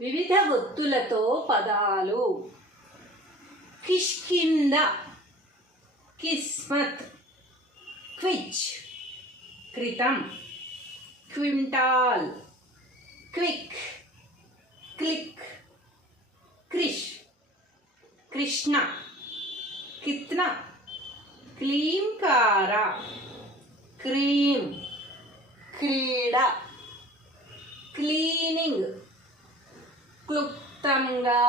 వివిధ ఒత్తులతో పదాలు. కిష్కింద కిస్మత్ క్విచ్ క్రితం quintal quick click Krish Krishna కిత్న Klinkara cream క్రీడ క్లీనింగ్. క్లుప్తంగా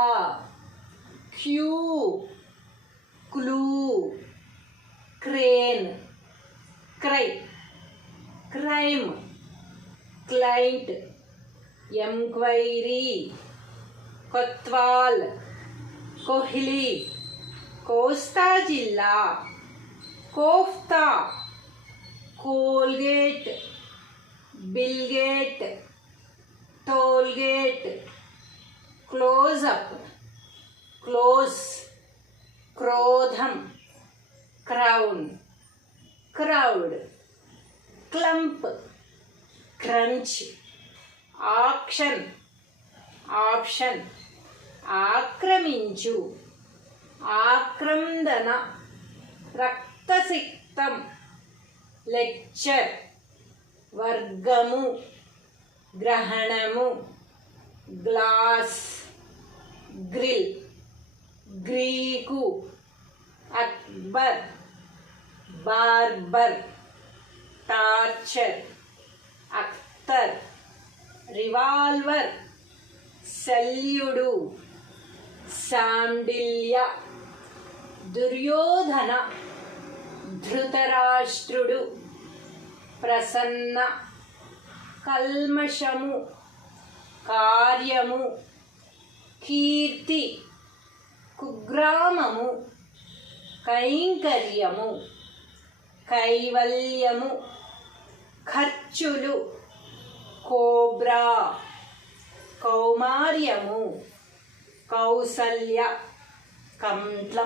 Q clue crane cry crime client enquiry Kotwal Kohli కోస్తా జిల్లా kofta Colgate Bill Gate toll gate Closeup close. క్రోధం. Crown. Crowd. Clump. Crunch. Action option. ఆక్రమించు. ఆక్రందన. రక్తసిక్తం. లెక్చర్. వర్గము. గ్రహణము. Glass. Grill. Greek. Akbar barber. Torture. Akhtar revolver. శల్యుడు శాండిల్య. దుర్యోధన. ధృతరాష్ట్రుడు. ప్రసన్న. కల్మషము. కార్యము. కీర్తి కుగ్రామము కైంకర్యము కైవల్యము ఖర్చులు కోబ్రా కౌమార్యము కౌసల్య కంట్లం